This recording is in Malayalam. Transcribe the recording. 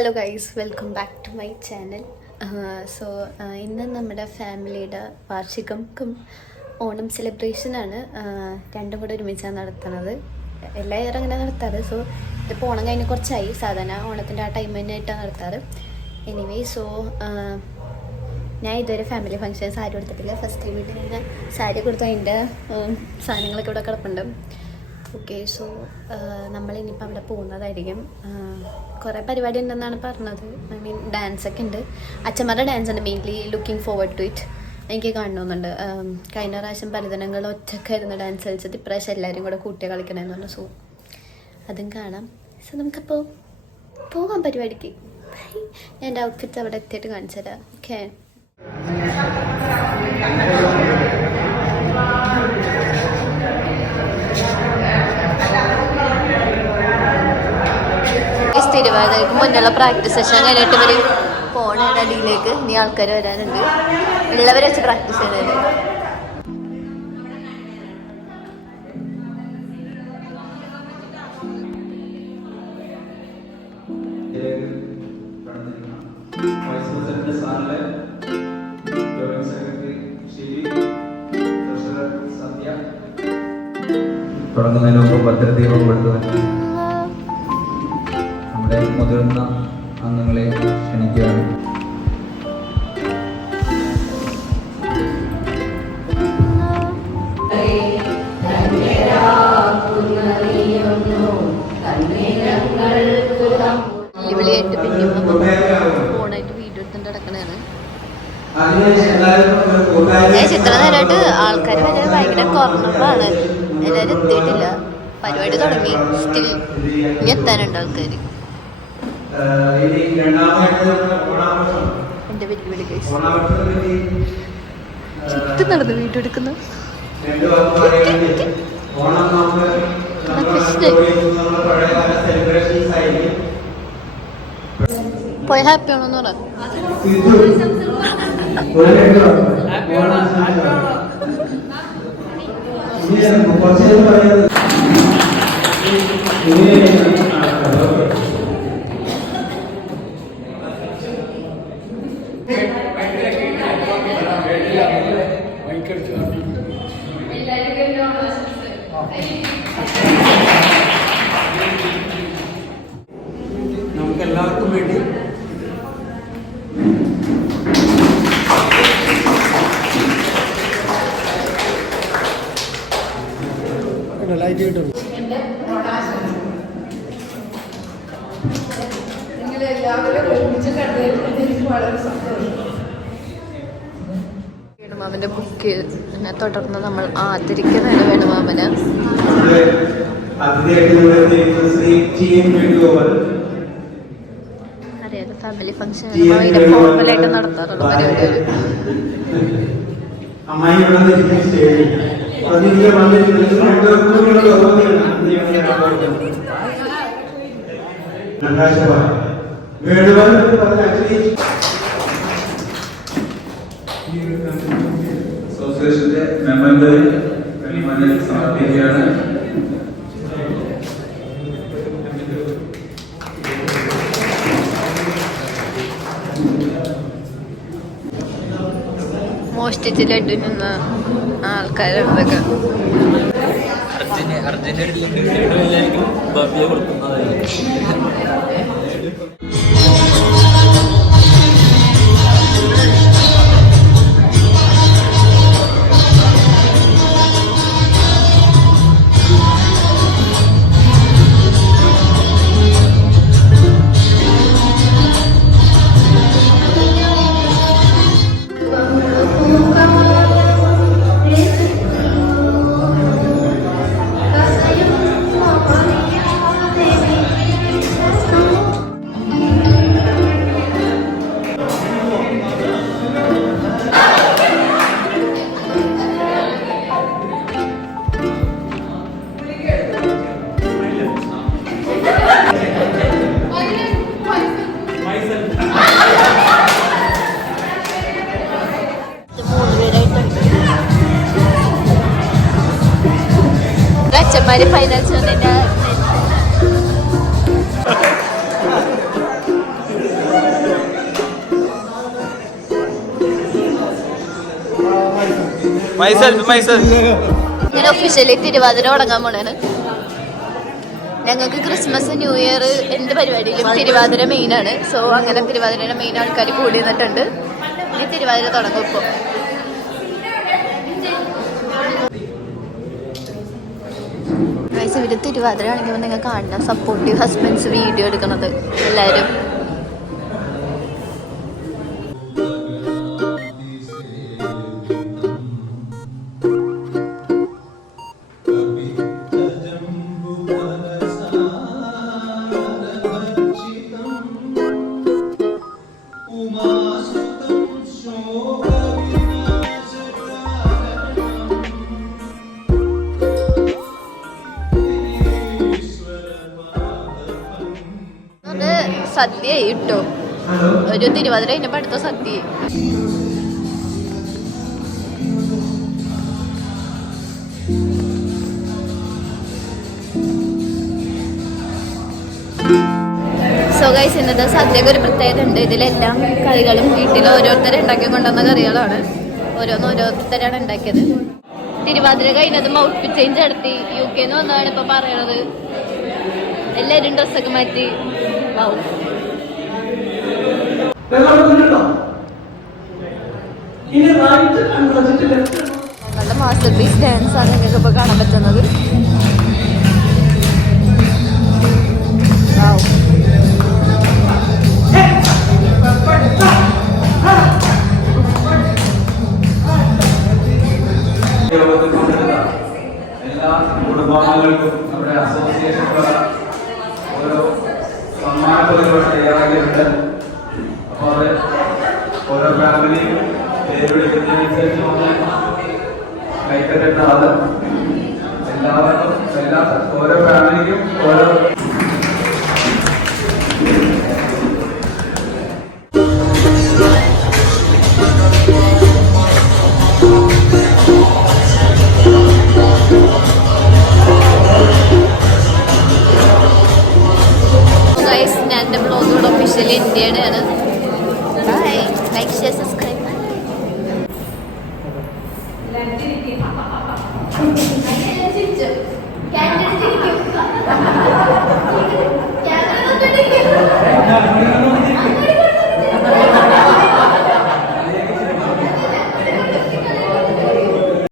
Hello guys, welcome back to my channel. ഇന്ന് നമ്മുടെ ഫാമിലിയുടെ വാർഷികം ഓണം സെലിബ്രേഷനാണ്. രണ്ടും കൂടെ ഒരുമിച്ചാണ് നടത്തുന്നത്. എല്ലാ ഇയറും അങ്ങനെ നടത്താറ്. ഇതിപ്പോൾ ഓണം കഴിഞ്ഞ് കുറച്ചായി. സാധാരണ ഓണത്തിൻ്റെ ആ ടൈം തന്നെയായിട്ടാണ് നടത്താറ്. എനിവേ ഞാൻ ഇതുവരെ ഫാമിലി ഫംഗ്ഷൻ സാരി കൊടുത്തിട്ടില്ല. ഫസ്റ്റ് ടൈം വീട്ടിൽ ഞാൻ സാരി കൊടുത്തു. അതിൻ്റെ സാധനങ്ങളൊക്കെ ഇവിടെ കിടപ്പുണ്ട്. ഓക്കെ, നമ്മളിനിയിപ്പോൾ അവിടെ പോകുന്നതായിരിക്കും. കുറേ പരിപാടി ഉണ്ടെന്നാണ് പറഞ്ഞത്. ഡാൻസൊക്കെ ഉണ്ട്. അച്ഛന്മാരുടെ ഡാൻസ് ഉണ്ട് mainly. Looking forward to it. എനിക്ക് കാണണമെന്നുണ്ട്. കഴിഞ്ഞ പ്രാവശ്യം പലതനങ്ങൾ ഒറ്റക്കായിരുന്നു ഡാൻസ് കളിച്ചത്. ഇപ്രാവശ്യം എല്ലാവരും കൂടെ കൂട്ടിയെ കളിക്കണമെന്ന് പറഞ്ഞു. അതും കാണാം. നമുക്കപ്പോൾ പോകാം പരിപാടിക്ക്. ഞാൻ എൻ്റെ ഔട്ട്ഫിറ്റ്സ് അവിടെ എത്തിയിട്ട് കാണിച്ചു തരാം. ഓക്കെ, തിരുവാതിരക്ക് മുന്നുള്ള പ്രാക്ടീസ് സെഷൻ കഴിഞ്ഞിട്ട് ഇവർ പോണ അടിയിലേക്ക് ഇനി ആൾക്കാർ വരാനുണ്ട്. ഉള്ളവരെ വെച്ച് പ്രാക്ടീസ് ചെയ്യുന്നത്. തുടങ്ങുന്നതിന് മുമ്പ് ഭദ്രദീപം കൊണ്ടുവന്ന് നമ്മുടെ മുതിർന്ന അംഗങ്ങളെ ക്ഷണിക്കുകയാണ്. വെല്ലുവിളിയായിട്ട് പിന്നെയും ഫോണായിട്ട് വീഡിയോ എടുത്തിട്ട് നടക്കണതാണ്. ചിത്ര നേരമായിട്ട് ആൾക്കാർ വരെ ഭയങ്കര കുറവാണ്. എല്ലാവരും എത്തിയിട്ടില്ല. പരിപാടി തുടങ്ങി. സ്റ്റിൽ ഇനി എത്താനുണ്ട് ആൾക്കാർ. എന്റെ വെല്ലുവിളി ചുറ്റും നടന്ന് വീഡിയോ എടുക്കുന്നു. പോയ ഹാപ്പി ആണോന്ന് പറ. നമുക്ക് എല്ലാവർക്കും വേണ്ടി ലൈറ്റ് കിട്ടും. വേണുമാമന്റെ ബുക്ക് തുടർന്ന് നമ്മൾ ആദരിക്കുന്നതാണ് വേണുമാമന്. അറിയാലോ, ഫാമിലി ഫംഗ്ഷൻ അതിന്റെ ഫോർമലായിട്ട് നടത്താറുള്ള പരിപാടികൾ. അസോസിയേഷന്റെ മെമ്പറിൽ സമർപ്പിക്കുകയാണ്. മോഷ്ടിച്ച് ലഡു നിന്ന ആൾക്കാരുള്ളതൊക്കെ അർജന്റീന എല്ലാവർക്കും ഭവ്യ കൊടുക്കുന്നതായിരിക്കും. അച്ഛന്മാര് ഫൈനാൻസ് വന്നതിന്റെ ഞാൻ ഒഫീഷ്യലി തിരുവാതിര തുടങ്ങാൻ പോണേണ്. ഞങ്ങൾക്ക് ക്രിസ്മസ് ന്യൂ ഇയർ എന്ത് പരിപാടിയിലും തിരുവാതിര മെയിനാണ്. സോ അങ്ങനെ തിരുവാതിരയുടെ മെയിൻ ആൾക്കാർ കൂടി നിന്നിട്ടുണ്ട്. ഇനി തിരുവാതിര തുടങ്ങും. ഇപ്പോൾ ഇവര് തിരുവാതിര കാണിക്കുമ്പോൾ നിങ്ങൾ കാണണം. സപ്പോർട്ടീവ് ഹസ്ബൻഡ്സ് വീഡിയോ എടുക്കുന്നത് എല്ലാവരും. സദ്യ ഇട്ടോ ഒരു തിരുവാതിര കഴിഞ്ഞപ്പോൾ അടുത്ത സദ്യ. സോ ഗൈസ്, ഇന്നത്തെ സദ്യക്ക് ഒരു പ്രത്യേകത ഉണ്ട്. ഇതിലെല്ലാം കറികളും വീട്ടിൽ ഓരോരുത്തർ ഉണ്ടാക്കി കൊണ്ടുവന്ന കറികളാണ്. ഓരോരുത്തരാണ് ഉണ്ടാക്കിയത്. തിരുവാതിര കഴിഞ്ഞതും ഔട്ട്ഫിറ്റ് ചേഞ്ച് നടത്തി. UK വന്നതാണ് ഇപ്പൊ പറയണത്. എല്ലാവരും ഡ്രസ്സൊക്കെ മാറ്റി. ഞങ്ങളുടെ മാസ്റ്റർ പീസ് ഡാൻസ് ആണ് നിങ്ങൾക്ക് ഇപ്പോൾ കാണാൻ പറ്റുന്നത്. എല്ലാ കുടുംബാംഗങ്ങൾക്കും നമ്മുടെ അസോസിയേഷൻ ഓരോ സമ്മാനപ്പതികൾ തയ്യാറാക്കിയിട്ടുണ്ട്. അപ്പോൾ അത് ഓരോ ഫാമിലിയും പേര് വിളിക്കുന്നതിനനുസരിച്ച് വന്ന് കൈക്കട്ടെ. അത് എല്ലാവർക്കും ഓരോ ഫാമിലിക്കും ഓരോ എൻ്റെ ബ്ലോഗോട് ഒഫീഷ്യലി ഇന്ത്യയുടെയാണ്. Bye, like, share, subscribe. Candidate